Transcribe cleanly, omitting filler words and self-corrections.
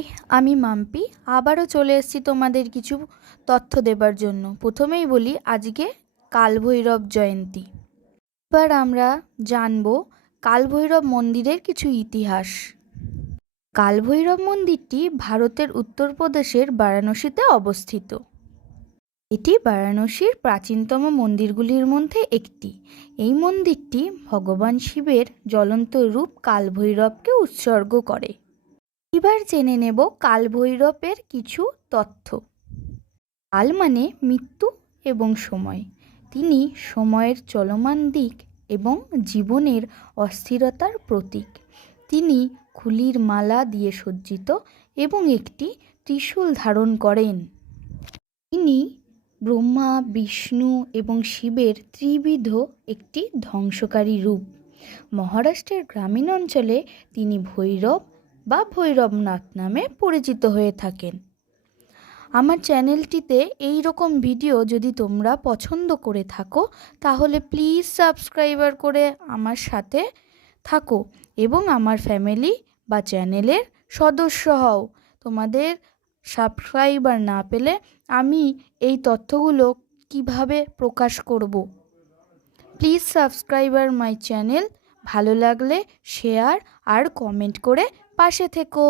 High, আমি মাম্পি আবারও চলে এসেছি তোমাদের কিছু তথ্য দেবার জন্য। প্রথমেই বলি আজকে কালভৈরব জয়ন্তী। এবার আমরা জানব কালভৈরব মন্দিরের কিছু ইতিহাস। কালভৈরব মন্দিরটি ভারতের উত্তরপ্রদেশের বারাণসীতে অবস্থিত। এটি বারাণসীর প্রাচীনতম মন্দিরগুলির মধ্যে একটি। এই মন্দিরটি ভগবান শিবের জ্বলন্ত রূপ কালভৈরবকে উৎসর্গ করে। এবার জেনে নেব কালভৈরবের কিছু তথ্য। কাল মানে মৃত্যু এবং সময়। তিনি সময়ের চলমান দিক এবং জীবনের অস্থিরতার প্রতীক। তিনি খুলির মালা দিয়ে সজ্জিত এবং একটি ত্রিশূল ধারণ করেন। তিনি ব্রহ্মা, বিষ্ণু এবং শিবের ত্রিবিধ একটি ধ্বংসকারী রূপ। মহারাষ্ট্রের গ্রামীণ অঞ্চলে তিনি ভৈরব বা ভৈরবনাথ নামে পরিচিত হয়ে থাকেন। আমার চ্যানেলটিতে এই রকম ভিডিও যদি তোমরা পছন্দ করে থাকো তাহলে প্লিজ সাবস্ক্রাইবার করে আমার সাথে থাকো এবং আমার ফ্যামিলি বা চ্যানেলের সদস্য হও। তোমাদের সাবস্ক্রাইবার না পেলে আমি এই তথ্যগুলো কিভাবে প্রকাশ করব? Please subscriber my channel. ভালো লাগলে শেয়ার আর কমেন্ট করে পাশে থেকো।